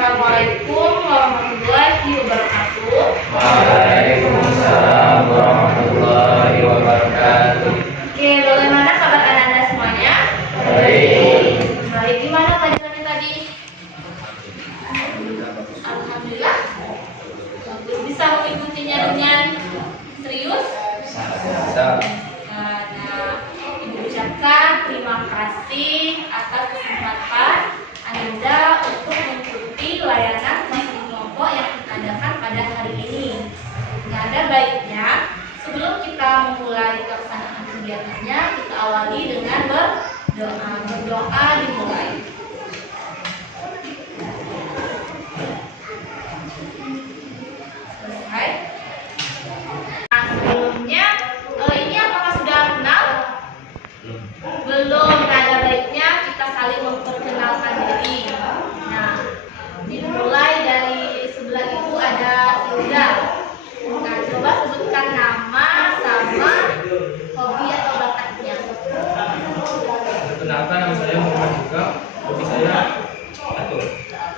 Assalamualaikum warahmatullahi wabarakatuh. Waalaikumsalam warahmatullahi wabarakatuh. Oke, bagaimana kabar anak-anak semuanya? Baik. Baik, gimana pelajarannya tadi? Alhamdulillah. Bagus. Bisa mengikutinya dengan serius? Nah, Ibu ucapkan terima kasih atas kesempatan Anda untuk mengikuti layanan kelas kelompok yang kita adakan pada hari ini. Nah, ada baiknya sebelum kita memulai pelaksanaan kegiatannya, kita awali dengan berdoa. Berdoa dimulai. Selesai. Nah, sebelumnya ini apakah sudah kenal? Belum. Ada baiknya kita saling memperkenalkan diri. Nah, dimulai dari sebelah itu ada Hilda. Nah, coba sebutkan nama sama hobi atau bakatnya. Kenalkan, nama saya Muhammad juga. Hobi saya catur.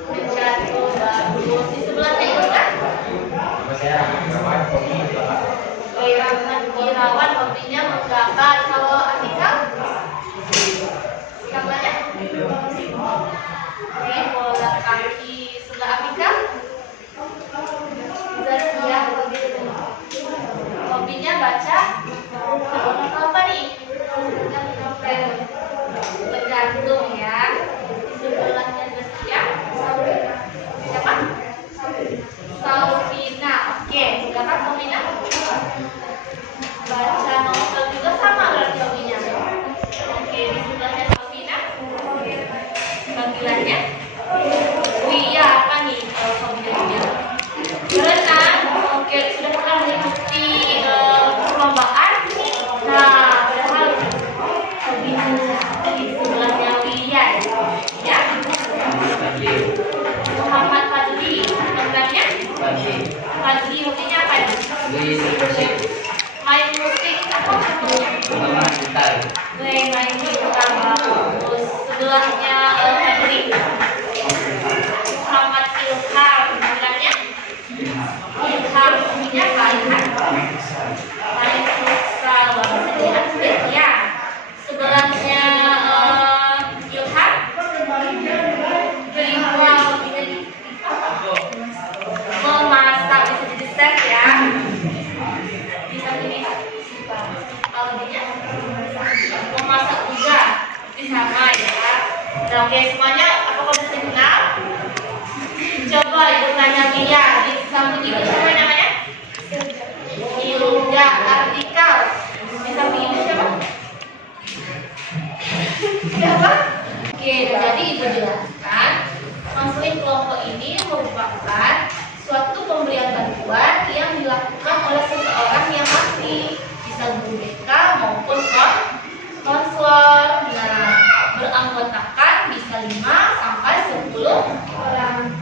Mencatur, bagus. Di sebelahnya itu kan? Nama saya Rahmat Irawan. Hobi bakat. Oh ya, Rahmat Irawan hobinya menggambar. Kalau Atika? Gambarnya? Oke, bola kaki sebelah Atika? Ya, hobinya baca apa nih? Bergantung ya. Di sebelahnya Desya. Siapa? Saufina. Oke, silakan Saufina. Baca novel juga sama berarti hobinya. Oke, di sebelahnya Saufina. Panggilannya? Wia, apa nih kalau hobinya? Berenang. Oke, sudah pernah mengikuti perlombaan? Nah, padahal hobinya di sebelahnya Wia ya. Muhammad Fadli, namanya? Fadli, hobinya apa nih? Main musik atau Main gitar. main gitar. Terus sebelahnya Fadli. Muhammad Ilham, namanya? Ilham, hobinya apa? Main futsal. Ya. Sebelahnya Ilham. Memasak, bisa jadi chef ya. Bisa jadi hobinya memasak juga, itu sama ya. Nah, oke semuanya, apakah sudah kenal? Coba ibu tanya Mia, di samping ibu siapa namanya? Hilda Artikal. Di samping ibu siapa? Siapa? Oke, jadi ibu jelaskan, konseling kelompok ini merupakan suatu pemberian bantuan yang dilakukan oleh seseorang yang aktif, bisa guru BK maupun konselor. Nah, beranggotakan bisa 5 sampai 10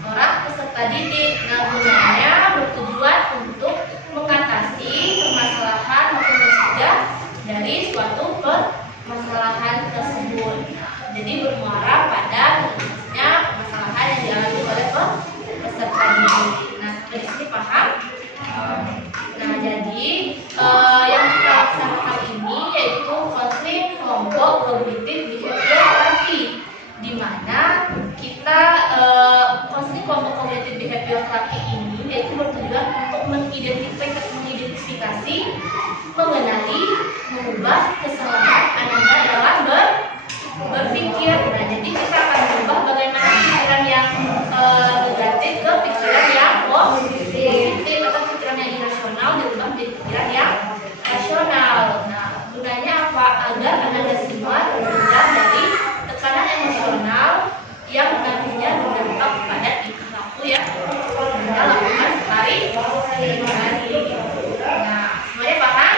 orang peserta didik. Nah, gunanya bertujuan untuk mengatasi permasalahan maupun mencegah dari suatu permasalahan tersebut. Jadi bermuara pada mengatasinya permasalahan yang dialami oleh peserta didik. Nah, dari sini paham? Nah, jadi yang kita laksanakan ini yaitu konseling kelompok kognitif behavior therapy, di mana kita konseling kelompok kognitif behavior therapy ini yaitu bertujuan untuk mengidentifikasi, mengenali, mengubah kesalahan Anda dalam berpikir. Nah, jadi kita akan mengubah bagaimana pikiran yang negatif ke pikiran yang positif, atau pikiran yang irasional diubah menjadi pikiran yang rasional. Nah, gunanya apa? Agar Anda semua terhindar dari tekanan emosional yang nantinya berdampak pada tingkah laku yang Anda lakukan sehari-hari. Nah, semuanya paham?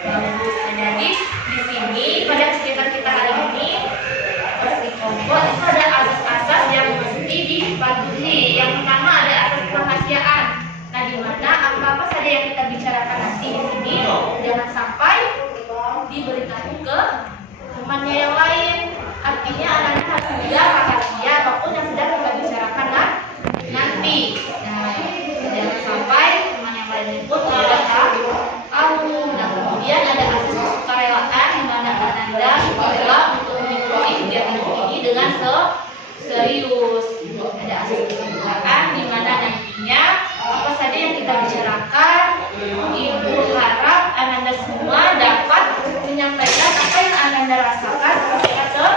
Bagus. Jadi di sini pada kegiatan kita hari ini di kelompok itu ada asas-asas yang mesti dipatuhi. Yang pertama ada asas kerahasiaan. Nah, di mana apa-apa saja yang kita bicarakan nanti di sini jangan sampai diberitahu ke temannya yang lain. Artinya anak-anak harus juga rahasia apapun yang sedang kita bicarakan dengan serius. Ada asas pembukaan di mana nantinya apa saja yang kita bicarakan, Ibu harap Ananda semua dapat menyampaikan apa yang Ananda rasakan secara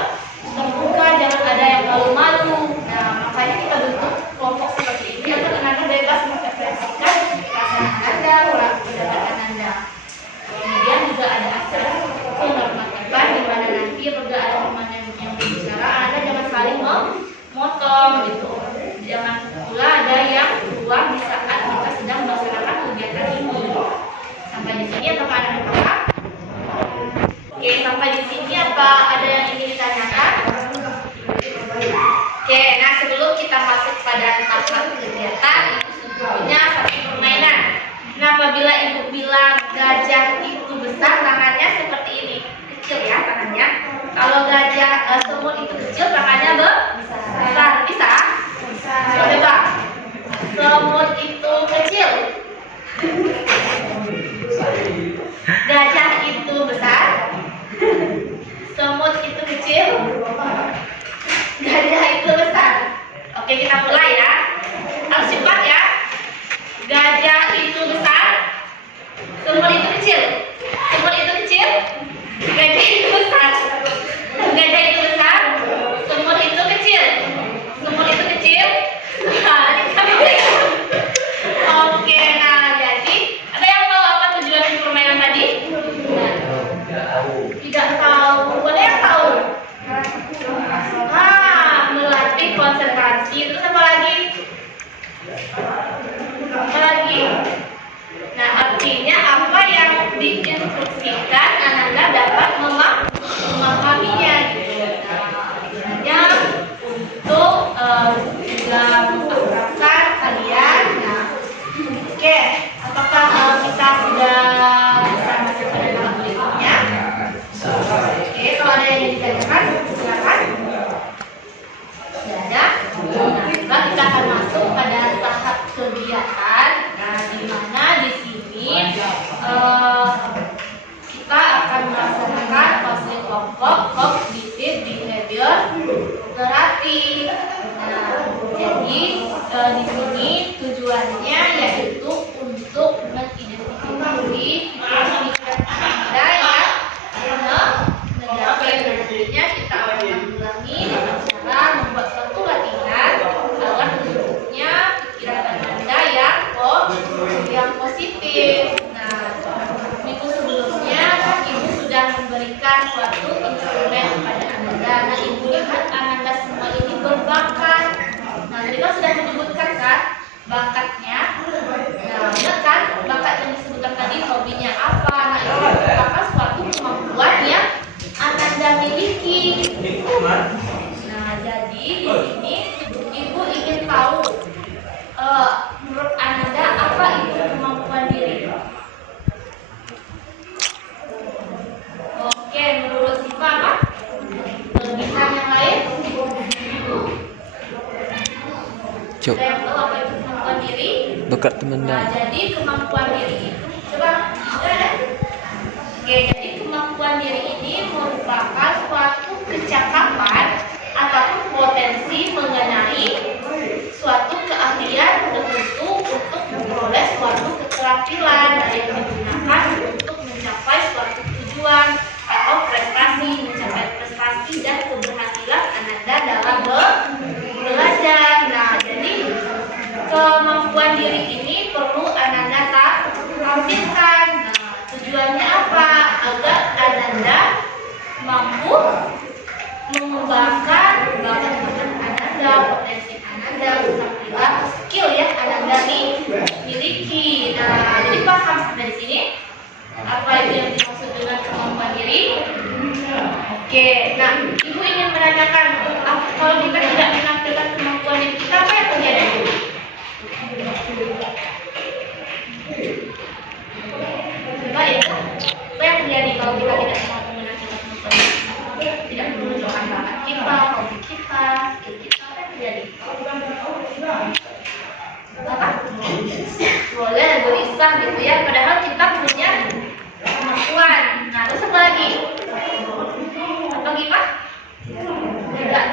terbuka, jangan ada yang malu-malu. Nah, makanya kita bentuk kelompok seperti ini agar Ananda bebas mengekspresikan perasaan Ananda, pendapat Ananda. Kemudian juga ada asas penormativan di mana nanti apabila ada teman yang berbicara, Ananda jangan saling memotong gitu. Jangan pula ada yang keluar di saat kita sedang melaksanakan kegiatan ini. Sampai di sini apakah Anda paham? Oke, sampai di sini apa ada yang ingin ditanyakan? Oke, nah sebelum kita masuk pada tahap kegiatan, itu sebetulnya satu permainan. Nah, apabila ibu bilang gajah itu besar, tangannya seperti ini, kecil ya tangannya. Kalau gajah semut itu kecil, tangannya besar. Bisa? Coba. Semut itu kecil. Gajah itu besar. Semut itu kecil. Gajah itu besar. Oke, kita mulai ya. Harus cepat ya. Gajah itu besar. Semut itu kecil. Semut itu kecil. Gajah itu besar. Gajah itu besar. Semut itu kecil. Semut itu kecil. Nah, oke, nah jadi ada yang tahu apa tujuan permainan tadi? Tidak tahu. Ada yang tahu? Melatih konsentrasi. Terus apa lagi? Apa lagi? Nah, artinya apa yang diinstruksikan Ananda dapat memahaminya gitu. Nah, untuk juga mengakrabkan kalian. Nah, oke, apakah kita sudah bisa masuk pada tahap berikutnya? Oke, kalau ada yang ditanyakan, silakan. Sudah ada. Nah, kita akan masuk pada tahap kegiatan. Nah, di mana di sini kita akan melaksanakan konseling kelompok cognitive behavior therapy. Nah, jadi di sini tujuannya yaitu untuk mengidentifikasi pikiran Anda yang negatif. Nantinya kita akan mengulangi dengan cara membuat suatu latihan agar terbentuknya pikiran Anda yang positif. Nah, minggu sebelumnya Ibu sudah memberikan suatu instrumen kepada Ananda. Nah, Ibu lihat Ananda semua ini berbakat. Nah, tadi kan sudah menyebutkan kan bakatnya. Nah, ingat kan bakat yang disebutkan tadi, hobinya apa? Nah, itu merupakan suatu kemampuan yang Ananda miliki. Nah, jadi di sini Ibu ingin tahu menurut Ananda apa itu kemampuan diri? Oke, menurut Siva apa? Kelebihan yang lain? Cuk. Ada yang tahu apa itu kemampuan diri? Bakat teman Nah, jadi kemampuan diri itu coba ada. Oke, jadi kemampuan diri ini merupakan suatu kecakapan ataupun potensi mengenai suatu keahlian tertentu untuk memperoleh suatu keterampilan yang digunakan untuk mencapai suatu tujuan atau prestasi, mencapai prestasi dan keberhasilan Ananda dalam belajar. Nah, jadi kemampuan diri ini perlu Ananda tampilkan. Nah, tujuannya apa? Agar Ananda mampu mengembangkan bakat Ananda, potensi Ananda, keterampilan, skill yang Ananda miliki. Nah, jadi paham sampai di sini apa itu yang dimaksud dengan kemampuan diri? Oke, nah Ibu ingin menanyakan, kalau kita tidak menampilkan kemampuan diri kita, apa yang terjadi? Coba ya, apa yang terjadi kalau kita tidak mampu menampilkan kemampuan diri? Tidak menunjukkan bakat kita, hobi kita, skill kita, apa yang terjadi? Apa? Boleh gelisah gitu ya, padahal kita punya kemampuan. Nah, terus apa lagi? Apa lagi Pak? Tidak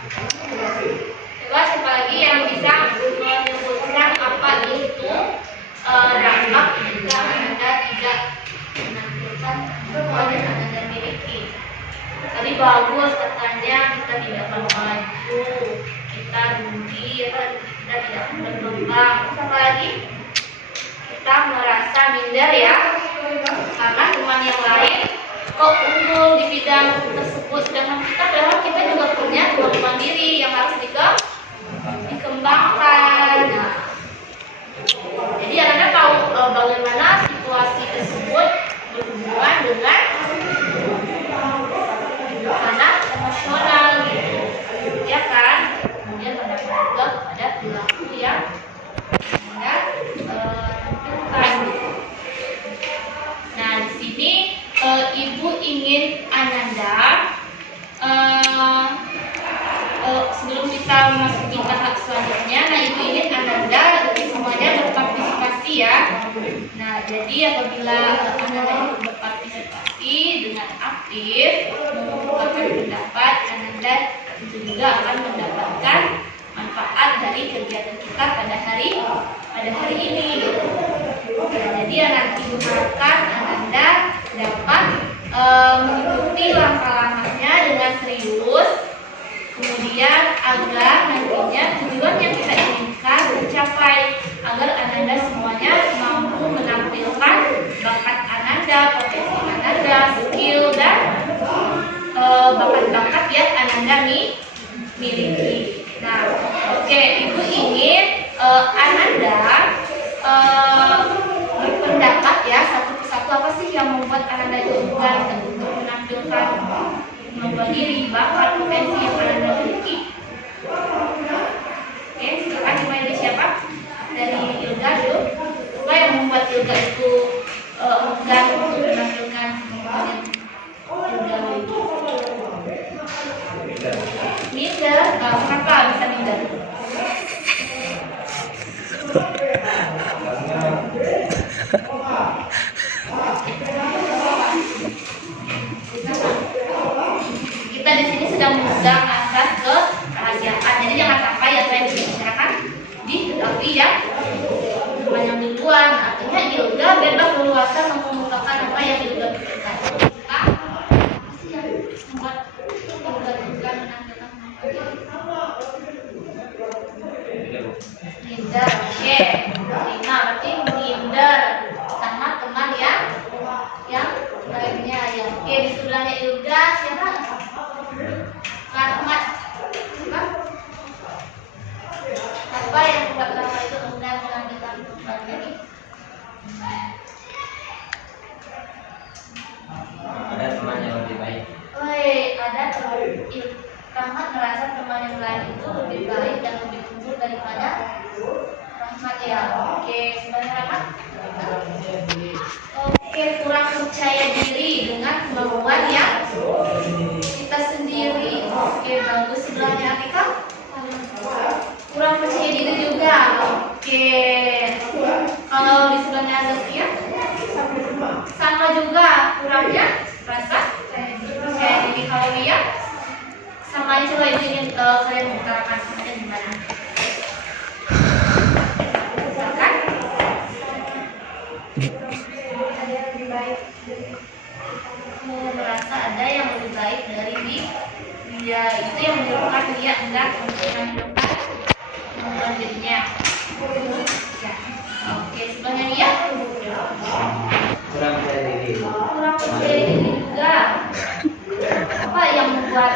Coba siapa lagi yang bisa menyebutkan apa itu dampak jika Anda tidak menampilkan semua yang Anda miliki? Tadi bagus katanya kita tidak maju, kita rugi, kita tidak berkembang. Apa lagi? Kita merasa minder ya, karena teman yang lain kok unggul di bidang tersebut, sedangkan kita padahal kita juga punya kemampuan diri yang harus dikembangkan. Nah, jadi Anda tahu bagaimana situasi tersebut berhubungan dengan anak emosional gitu, ya kan? Kemudian berdampak juga pada perilaku yang Anda tentukan. Nah, di sini Ibu ingin Ananda sebelum kita memasuki tahap selanjutnya, nah Ibu ingin Ananda semuanya berpartisipasi ya. Nah, jadi apabila Ananda berpartisipasi dengan aktif mengungkapkan pendapat, Ananda juga akan mendapatkan manfaat dari kegiatan kita pada hari ini. Nah, jadi nanti harapkan Ananda dapat mengikuti langkah-langkahnya dengan serius, kemudian agar nantinya tujuan yang kita inginkan tercapai, agar Ananda semuanya mampu menampilkan bakat Ananda, potensi Ananda, skill dan bakat-bakat yang Ananda miliki. Nah, oke, Ibu ingin Ananda berpendapat ya satu persatu, apa sih yang membuat Ananda itu enggan untuk menampilkan kemampuan diri, bakat, potensi yang Ananda miliki. Oke, silakan dimulai dari siapa? Dari Ilga dulu. Apa yang membuat Ilga itu enggan untuk menampilkan kemampuan yang Ilga miliki? Minder. Kenapa bisa minder? Kita di sini sedang memegang asas kerahasiaan, jadi jangan sampai yang saya bicarakan diketahui ya teman yang duluan. Artinya Ilga bebas leluasa mengungkapkan apa yang Ilga pikirkan. Apa sih yang membuat Ilga juga menampilkan minder? Oke, 5 berarti minder sama teman yang lainnya ya. Oke, di sebelahnya Ilga siapa? Rahmat. Apa yang membuat Rahmat itu enggan menampilkan kemampuannya ini? Ada teman yang lebih baik. Ada Rahmat merasa teman yang lain itu lebih baik dan lebih unggul daripada Rahmat ya. Oke, sebenarnya Rahmat. Oke, kurang percaya diri dengan kemampuan yang kita sendiri. Oke, bagus. Sebelahnya Atika kurang percaya diri juga. Oke, kalau di sebelahnya Zakia sama juga kurangnya rasa percaya diri. Kalau dia sama aja, coba itu ingin kalian mengutarakan semuanya gimana? Misalkan merasa ada yang lebih baik dari dia, itu yang menyebabkan dia enggan untuk menampilkan kemampuan dirinya ya. Oke, sebelumnya dia Kurang percaya diri. kurang percaya diri juga. Apa yang membuat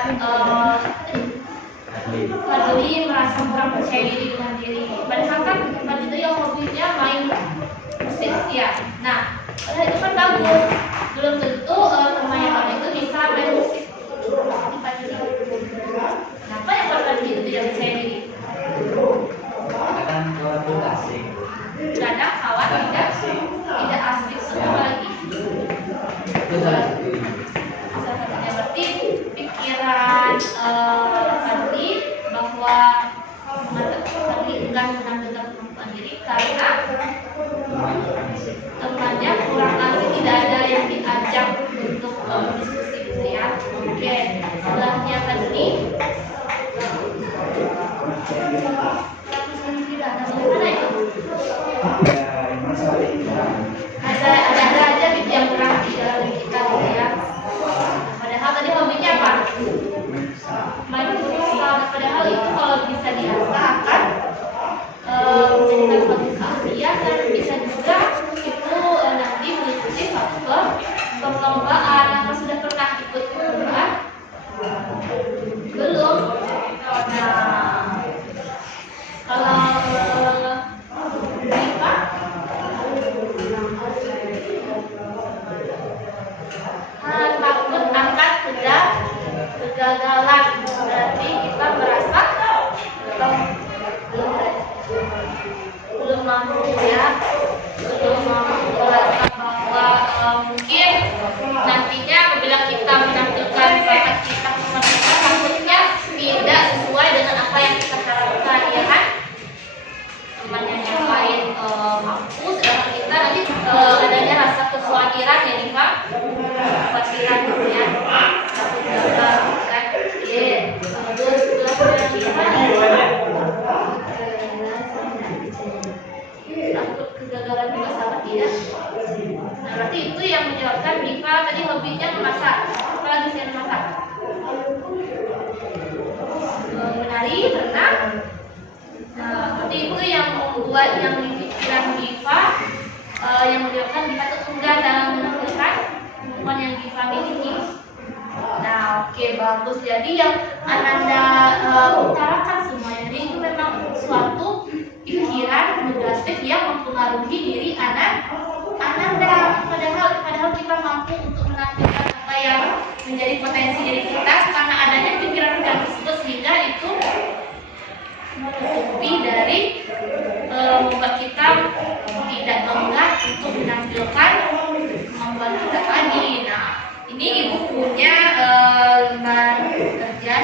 Fadli merasa kurang percaya diri dengan diri? Padahal kan Fadli itu yang hobinya main musik ya. Nah, padahal itu kan bagus. Belum tentu teman yang lain itu bisa main musik. Kenapa yang Fadli itu tidak percaya diri? Kadang kawan itu asing. Kadang kawan tidak asik. Apa lagi? Itu salah satunya. Salah satunya berarti pikiran Fadli bahwa Fadli enggan menampilkan kemampuan diri karena temannya kurang asik, tidak ada yang diajak untuk berdiskusi gitu ya. Oke, setelahnya Fadli padahal itu kalau bisa diasah akan menjadikan suatu keahlian dan bisa juga itu nanti mengikuti suatu perlombaan. Apa sudah pernah ikut perlombaan? Belum. Nah, kalau Diva takut akan kegagalan, berarti kita merasa belum mampu ya, belum mampu merasa bahwa mungkin nantinya apabila kita menampilkan bakat kita kepada mereka, takutnya tidak sesuai dengan apa yang kita harapkan, ya kan? Teman yang lain mampu, sedangkan kita nanti adanya rasa kekhawatiran ya Diva, kekhawatiran ya, takut gagal kan? Terus takut kegagalan juga sama tidak? Nah, berarti itu yang menyebabkan Diva tadi hobinya memasak. Apa lagi saya memasak? Menari, berenang. Nah, berarti itu yang membuat yang di pikiran Diva yang menyebabkan Diva itu enggan dalam menampilkan kemampuan yang Diva miliki. Nah, oke, bagus. Jadi yang Ananda utarakan semuanya jadi itu memang suatu pikiran negatif yang mempengaruhi diri Ananda. Padahal kita mampu untuk menampilkan apa yang menjadi potensi diri kita karena adanya pikiran-pikiran tersebut, sehingga itu menutupi dari membuat kita tidak enggan untuk menampilkan kemampuan kita tadi. Nah, ini ibu punya lembar kerja.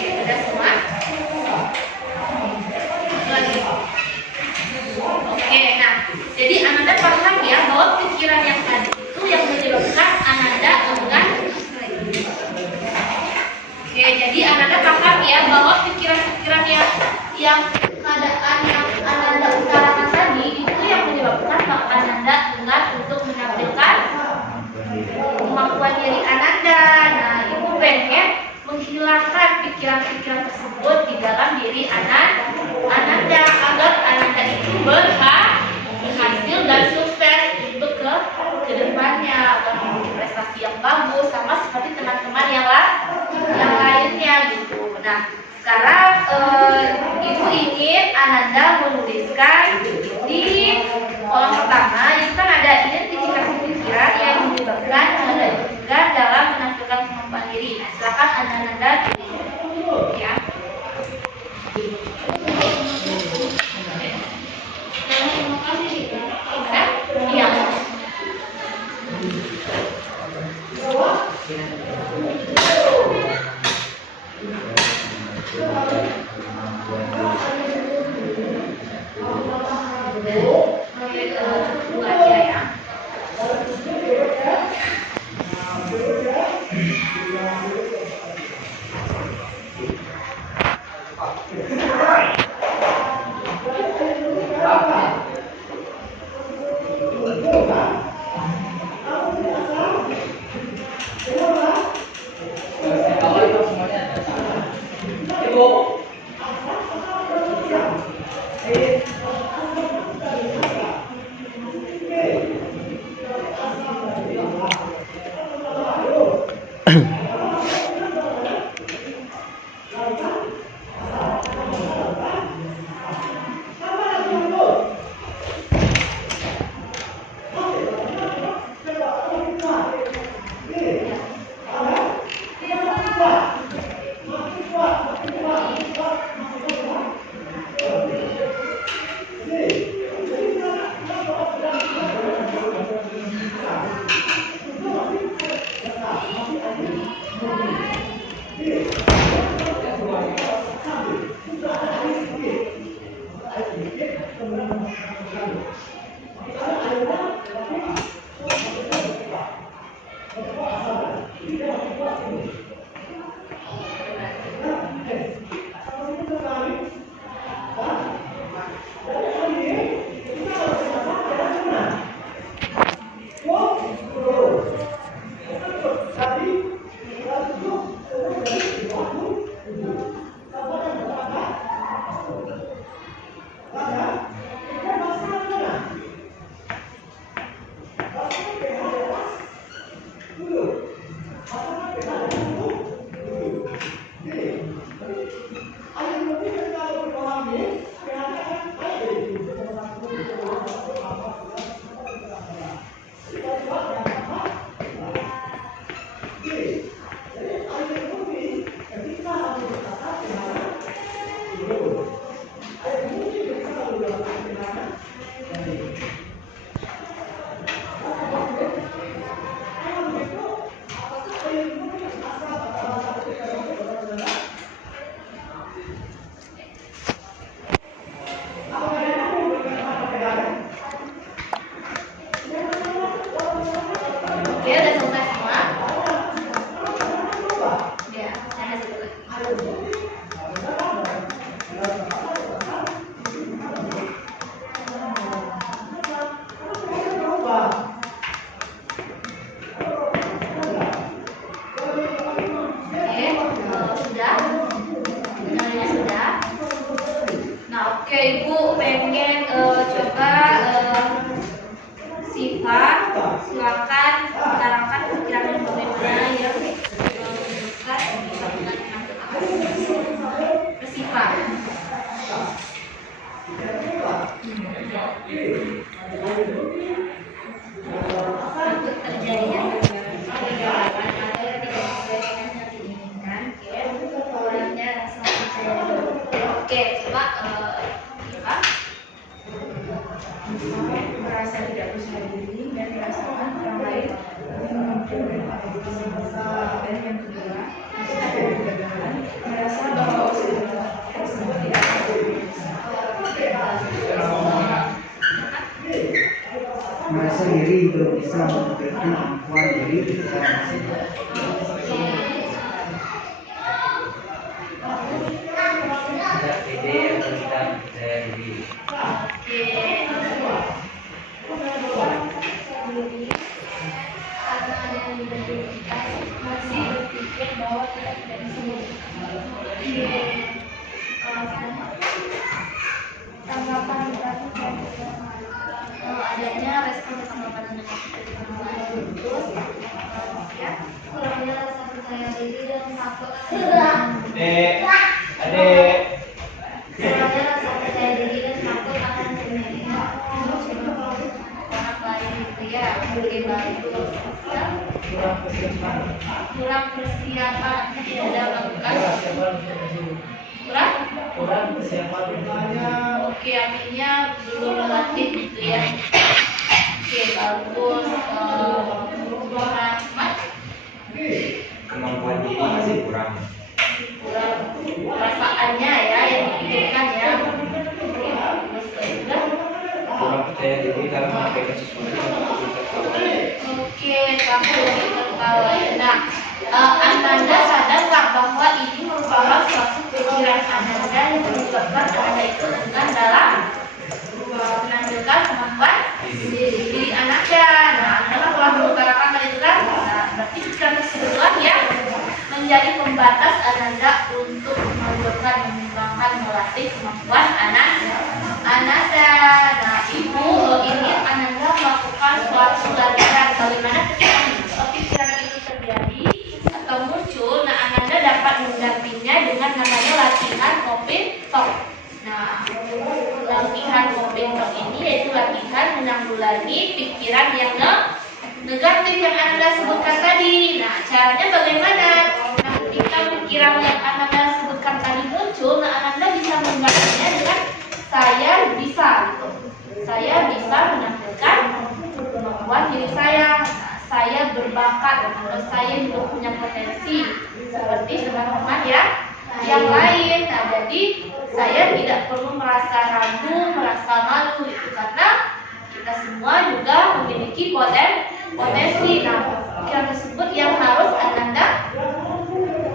Sudah semua? Lagi. Oke, nah, jadi Ananda paham ya bahwa pikiran yang tadi itu yang menyebabkan Ananda enggan. Oke, jadi Ananda paham ya bahwa pikiran-pikiran yang keadaan yang Ananda utarakan tadi itu yang menyebabkan Ananda enggan untuk menampilkan kemampuan diri Ananda. Nah, ibu pengen menghilangkan pikiran-pikiran tersebut di dalam diri Ananda agar Ananda itu berhasil dan sukses untuk ke depannya, agar memiliki prestasi yang bagus sama seperti teman-teman yang lainnya gitu. Nah, sekarang ibu ingin Ananda menuliskan di kolom pertama itu kan ada identifikasi pikiran yang menyebabkan Ananda enggan dalam menampilkan kemampuan diri. Nah, silakan Ananda tulis ya. Iya. Dua aja ya. pengen coba Siva, silakan utarakan pikiran bagaimana yang menunjukkan Siva. Untuk terjadinya kegagalan atau yang tidak sesuai dengan yang diinginkan, orangnya rasa percaya diri. Oke, coba Siva. Merasa tidak percaya diri dan dirasakan orang lain lebih mampu daripada diri sendiri. Dan yang kedua, ada kegagalan, merasa bahwa usaha tersebut tidak merasa diri belum bisa memberikan kemampuan diri secara maksimal. Ada ide atau tidak percaya diri. Karena ada yang beridentitas masih berpikir bahwa kita tidak bisa tanggapan negatif adanya respon tanggapan negatif dari orang lain. Terus ya kurangnya rasa percaya diri dan takut kurangnya rasa percaya diri dan takut akan penilaian orang lain gitu ya. Oke, bagus ya. Kurang persiapan tidak ada melakukan Kurang persiapan. oke, artinya belum melatih gitu ya. Oke, bagus. Rahmat Kemampuan diri masih kurang. kurang perasaannya ya yang dipikirkan ya. Oke, bagus juga. Kurang percaya diri dalam menyampaikan sesuatu yang diketahui. Oke, kamu tertawa. Nah, Ananda sadarkah bahwa ini merupakan suatu pikiran Ananda yang menyebabkan Ananda itu enggan dalam menampilkan kemampuan diri Ananda. Nah, Ananda telah mengutarakan tadi itu kan, nah, berarti pikiran tersebut yang menjadi pembatas Ananda untuk mengembangkan, melatih kemampuan Ananda. Nah, ibu ini Ananda melakukan suatu latihan bagaimana ketika pikiran itu terjadi atau muncul. Nah, Ananda dapat menggantinya dengan namanya latihan coping talk. Nah, latihan coping talk ini yaitu latihan menanggulangi pikiran yang negatif yang Ananda sebutkan tadi. Nah, caranya bagaimana? Nah, ketika pikiran yang Ananda sebutkan tadi muncul, nah Ananda bisa menggantinya dengan saya bisa gitu. Saya bisa menampilkan kemampuan diri saya. Nah, saya berbakat atau saya juga punya potensi seperti teman-teman ya yang lain. Nah, jadi saya tidak perlu merasa ragu, merasa malu itu karena kita semua juga memiliki potensi. Nah, pikiran tersebut yang harus Ananda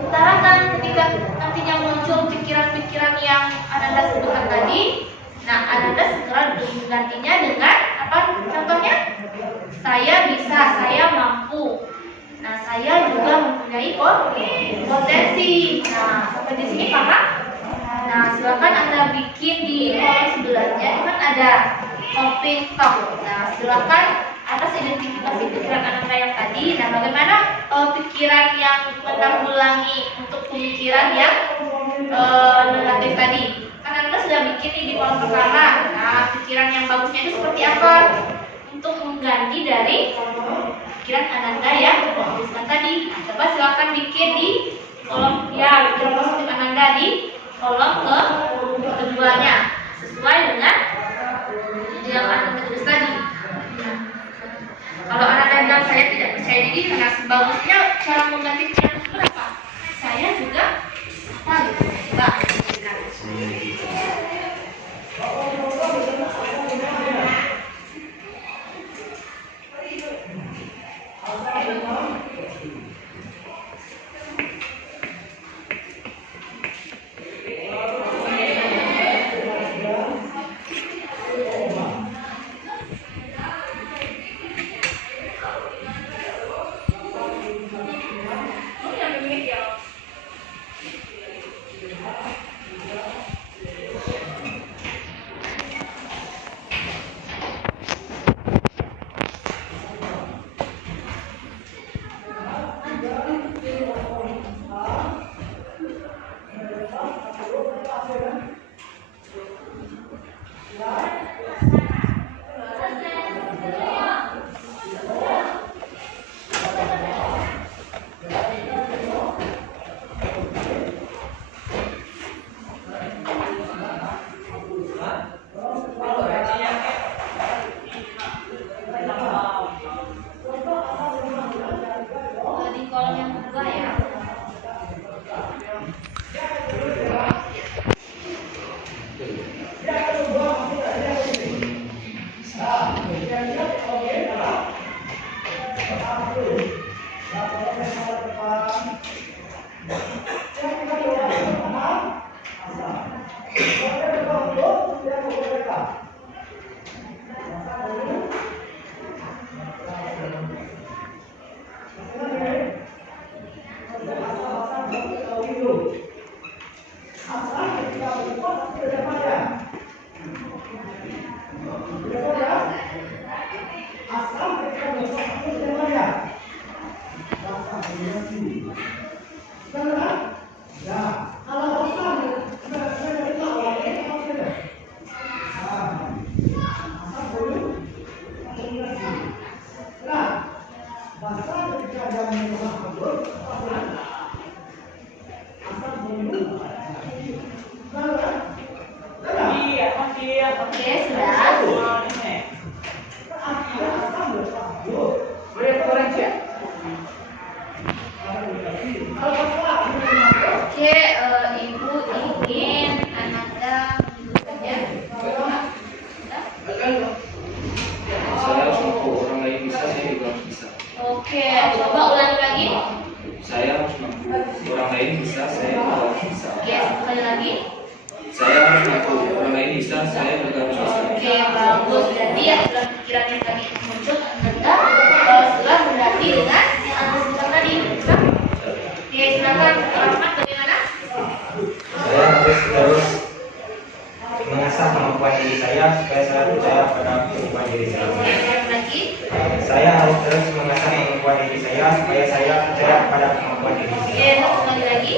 utarakan ketika nantinya muncul pikiran-pikiran yang Ananda sebutkan tadi. Nah, Ananda segera menggantinya dengan apa? Contohnya, saya bisa, saya mampu. Nah, saya juga mempunyai potensi. Nah, sampai di sini paham? Nah, silakan Anda bikin di kolom sebelahnya, kan ada coping talk. Nah, silakan atas identifikasi pikiran Anda yang tadi. Nah, bagaimana pikiran yang menanggulangi untuk pemikiran yang negatif tadi? Kan Anda sudah bikin nih di kolom pertama. Nah, pikiran yang bagusnya itu seperti apa? Untuk mengganti dari pikiran Ananda yang dituliskan tadi. Nah, coba silakan bikin di kolom ya, pikiran positif Ananda di kolom keduanya sesuai dengan yang Anda tulis tadi. Nah, kalau Ananda bilang saya tidak percaya diri karena sebagusnya cara mengganti pikiran itu apa? Saya juga apa gitu? Coba. Oke, sudah. Oke, Ibu ingin Ananda saja. Saya harus mampu, orang lain bisa, saya juga harus bisa. Oke, coba ulangi lagi. Saya harus mampu, orang lain bisa, saya juga harus bisa. Oke, sekali lagi. Saya harus mampu, orang lain bisa, saya juga harus bisa. Oke, bagus. Jadi yang dalam pikiran yang tadi muncul Ananda setelah mendaki dengan yang Anda sebutkan tadi. Bisa? Oke, silakan Rahmat, bagaimana? Saya harus mengasah kemampuan diri saya supaya saya percaya pada kemampuan diri saya. Oke, sekali lagi. Saya harus terus mengasah kemampuan diri saya supaya saya percaya pada kemampuan diri Oke, saya. satu kali lagi.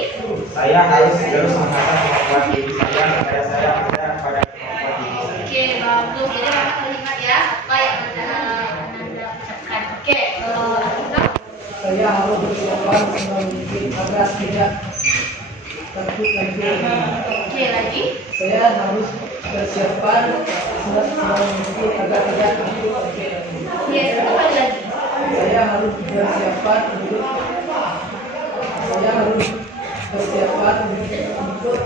Saya harus terus mengasah kemampuan diri saya supaya saya percaya pada kemampuan diri saya. Oke, bagus. Jadi Rahmat terlihat ya apa yang Ananda ucapkan. Oke, Ananda. Saya harus bersabar memiliki agar tidak takut lagi. Oke, lagi. Saya harus bersiapkan memiliki agar tidak takut lagi. Oke, satu kali lagi. Saya harus bersiapkan untuk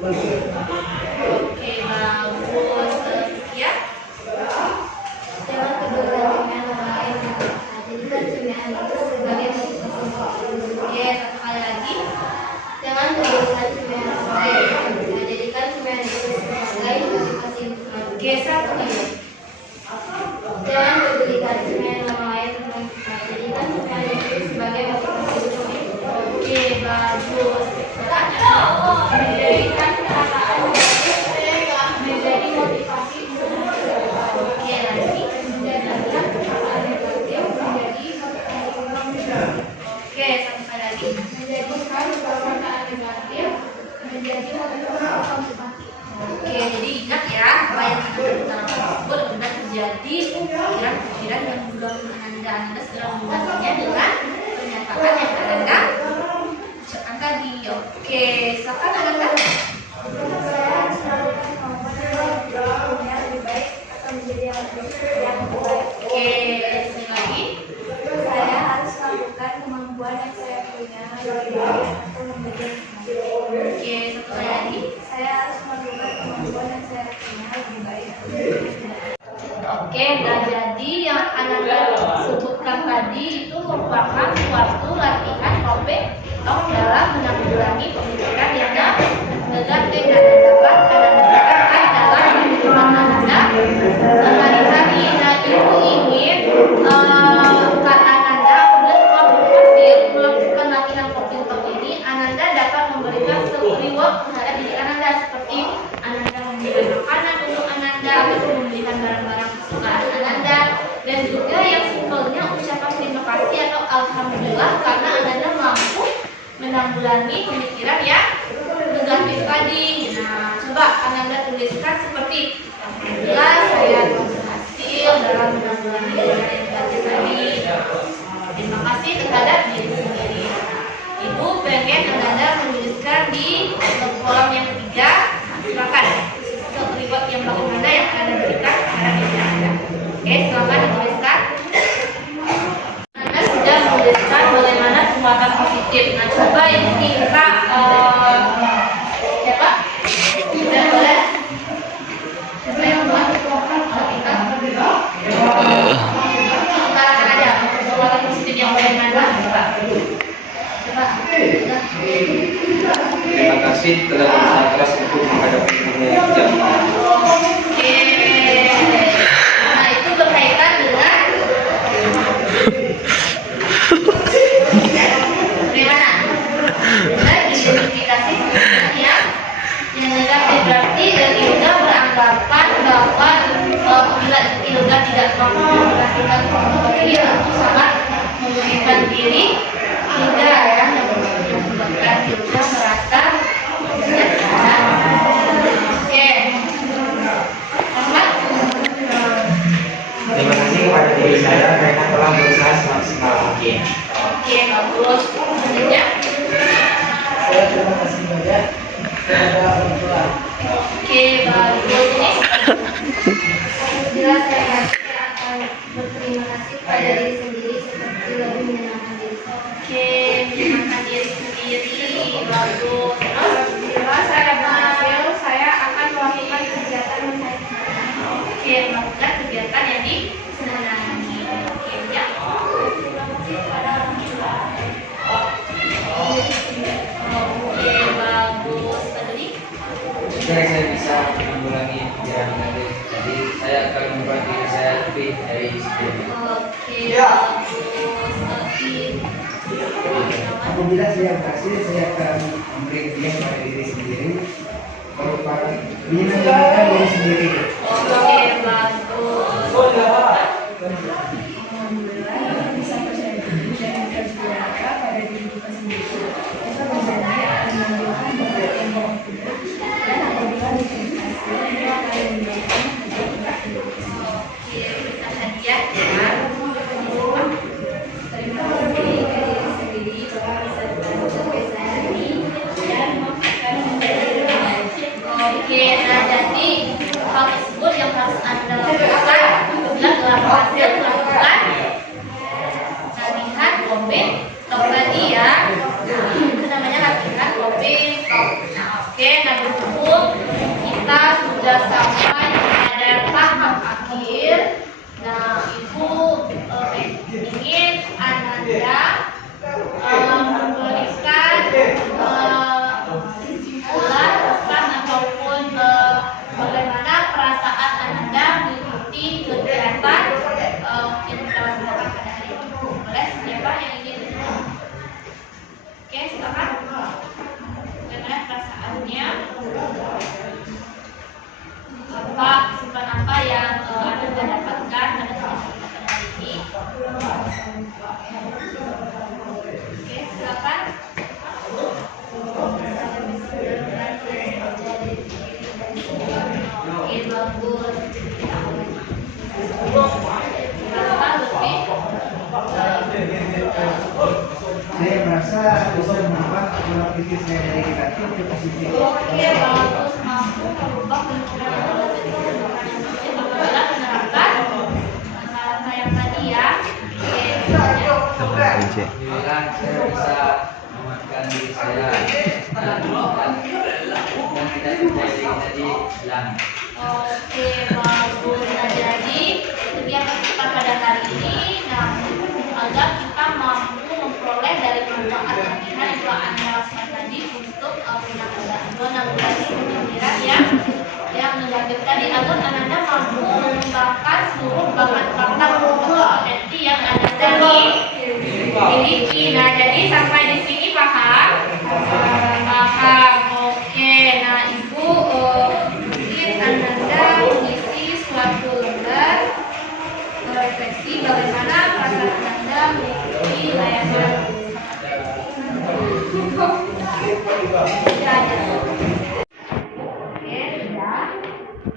belajar. Oke, bagus. Ya. Jangan keberanian orang lain jadikan keberanian itu sebagai motivasi. Oke, satu kali lagi. Jangan keberanian orang lain jadikan keberanian itu sebagai motivasi. Oke, satu lagi. Jangan keberanian orang lain jadikan keberanian itu sebagai motivasi. Oke, bagus. Menjadikan perasaan menjadi motivasi untuk bekerja. Oke, lagi. Menjadikan perasaan negatif menjadi motivasi. Oke, satu kali lagi. Menjadikan perasaan negatif menjadi motivasi. Oke, jadi ingat ya apa yang Anda utarakan tersebut benar terjadi pikiran-pikiran yang belum Anda sedang menggantinya dengan pernyataan yang Anda ucapkan tadi. Oke, silakan Anda. Saya harus melakukan kemampuan yang lebih baik atau menjadi yang lebih baik. Oke, sekali lagi. Saya harus melakukan kemampuan yang saya punya lebih baik atau menjadi yang lebih baik. Oke, satu kali lagi. Saya harus melakukan kemampuan yang saya punya lebih baik atau menjadi yang lebih baik. Oke, dan jadi yang Anda sebutkan tadi itu merupakan suatu latihan topik dalam menanggulangi pemikiran yang negatif dan dapat Anda terapkan dalam kehidupan Anda sehari-hari. Dan Ibu ingin Kak Ananda apabila setelah berhasil melakukan latihan topik ini, Ananda dapat memberikan reward terhadap diri Ananda seperti Ananda memberikan makanan untuk Ananda atau memberikan barang-barang kesukaan Ananda, dan juga yang simpelnya ucapan terima kasih atau alhamdulillah karena Ananda mampu menanggulangi pemikiran yang negatif tadi. Nah, coba Ananda tuliskan seperti alhamdulillah saya berhasil dalam menanggulangi pemikiran yang negatif tadi. Terima kasih terhadap diri sendiri. Ibu pengen Ananda menuliskan di kolom yang ketiga. Silakan. Reward yang bagaimana yang Anda berikan terhadap diri Anda. Oke, silakan dituliskan. Anda sudah menuliskan bagaimana penguatan positif. Nah, coba yang minta siapa? Sudah boleh. Siapa yang buat? Utarakan aja penguatan positif yang bagaimana. Coba. Terima kasih telah berusaha keras untuk menghadapi dunia yang kejam. Oke, bahwa bila Ilga tidak mampu memperhatikan diri atau sangat memberikan diri hingga ya menyebabkan Ilga merasa tertekan. Oke, Terima kasih kepada diri saya karena telah berusaha semaksimal mungkin. oke, bagus. Selanjutnya, Saya terima kasih banyak kepada orang tua. oke, bagus. Jelas saya pasti akan berterima kasih pada diri sendiri seperti lebih menyenangkan diri. Oke, menyenangkan diri sendiri, bagus. Terus, Bila saya berhasil, saya akan melakukan kegiatan yang saya oke, melakukan kegiatan yang disenangi. Oke, ya. Oke, bagus. Tadi, Supaya saya bisa mengulangi jalan tadi, jadi saya akan membuat diri saya lebih dari sebelumnya. oke, bagus. Tadi, Apabila saya berhasil, saya akan memberi hadiah pada diri sendiri berupa menyenangkan diri sendiri. oke, bagus. Alhamdulillah bisa percaya diri dan berjuara pada diri kita sendiri. Kita berjanji akan menunjukkan perhatian yang tidak dan apabila diberi hasil, kita akan menunjukkan kerja kita sendiri. Oke, kita hadiah ya. Terima kasih ke diri sendiri bahwa bisa bertemu sampai saat ini dan akan menjadi lebih baik. Oke, nah jadi hal tersebut yang harus Anda lakukan apabila telah berhasil melakukan latihan komen top tadi ya. Itu namanya latihan komen top. Nah, oke, nah berhubung kita sudah sampai pada tahap akhir. Nah, Ibu ingin Ananda memberikan kesimpulan pesan ataupun bagaimana perasaan Ananda mengikuti kegiatan yang kita lakukan pada hari ini. Boleh siapa yang ingin? Oke, silakan. Bagaimana perasaannya? Apa kesimpulan apa yang Anda dapatkan pada kesempatan hari ini? Oke, silakan. Oke, bagus. Berapa lebih? Saya merasa bisa mengubah pola pikir saya dari negatif ke positif. Oke, bagus. Mampu merubah pemikiran yang negatif ke positif apabila menerapkan kata yang tadi ya. Oke, misalnya. Alhamdulillah saya bisa menguatkan diri saya dan yang tidak terjadi tadi hilang. Oke, bagus. Nah, jadi kegiatan kita pada hari ini, nah, agar kita mampu memperoleh dari manfaat latihan yang telah Anda lakukan tadi untuk menanggulangi pemikiran yang negatif tadi, agar Anda mampu mengembangkan seluruh bakat-bakat potensi yang Anda miliki. Nah, jadi sampai di sini paham? Paham. Oke, nah Ibu mungkin Ananda mengisi suatu lembar refleksi bagaimana perasaan Anda mengikuti layanan. Oke, sudah.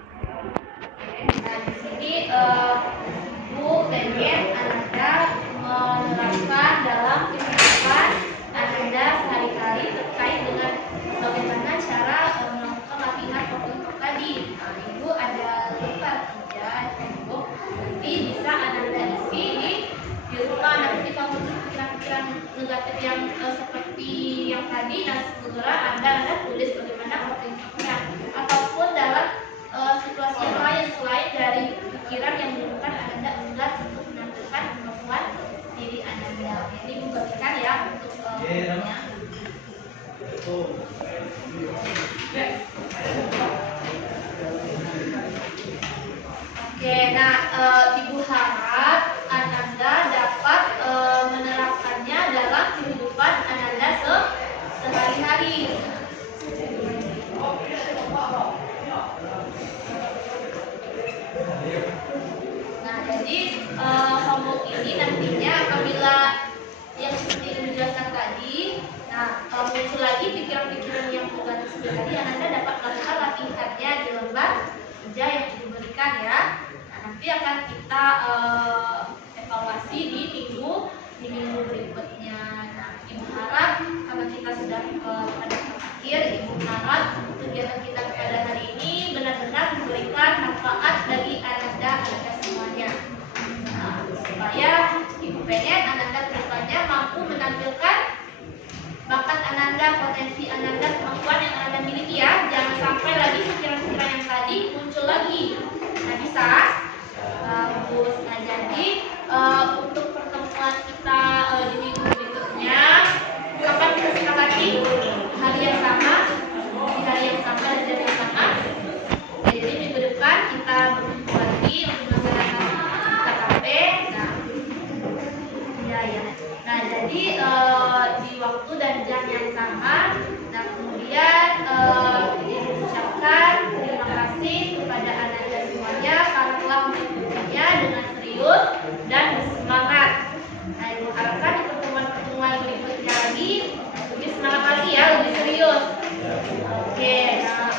Oke, nah di sini Bu pengen Ananda menerapkan dalam kehidupan Ananda sehari-hari terkait dengan bagaimana cara melakukan latihan foto tadi. Nah, Ibu ada lembar kerja Facebook, nanti bisa Ananda isi di rumah. Nanti kalau pikiran-pikiran negatif yang seperti yang tadi, nah segera Anda tulis bagaimana fotonya, ataupun dalam situasi yang lain selain dari pikiran yang menyebabkan Anda enggan untuk menentukan kemampuan diri Anda. Ini dibagikan ya untuk fotonya. Oke, nah Ibu harap Ananda dapat menerapkannya dalam kehidupan Ananda sehari-hari. Jadi homework ini nantinya apabila yang seperti yang dijelaskan tadi, muncul lagi pikiran-pikiran yang bukan tersebut tadi, Anda dapat melakukan latihannya di lembar kerja yang diberikan ya. Nanti akan kita evaluasi di minggu berikutnya. Ibu harap karena kita sudah pada akhir, Ibu harap kegiatan kita pada hari ini benar-benar memberikan manfaat bagi Ananda semuanya. Supaya Ibu pengen Ananda kedepannya mampu menampilkan bakat Ananda, potensi Ananda, kemampuan yang Ananda miliki ya. Jangan sampai lagi pikiran-pikiran yang tadi muncul lagi. Nah, bisa? Bagus. Nah, jadi untuk pertemuan kita di minggu berikutnya, kapan kita sepakati? Hari yang sama, di hari yang sama dan jam yang sama. Jadi minggu depan kita bertemu lagi untuk melaksanakan KKP. Nah, jadi di waktu dan jam yang sama. Nah, kemudian diucapkan terima kasih kepada Ananda semuanya karena telah mengikutinya dengan serius dan bersemangat. Nah, Ibu harapkan di pertemuan berikutnya lagi lebih semangat lagi ya, lebih serius. Oke, nah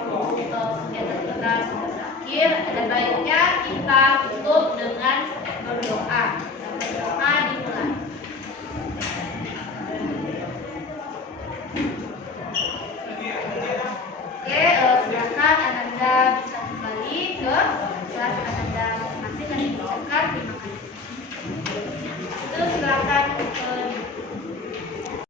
kegiatan kita sudah berakhir. Ada baiknya kita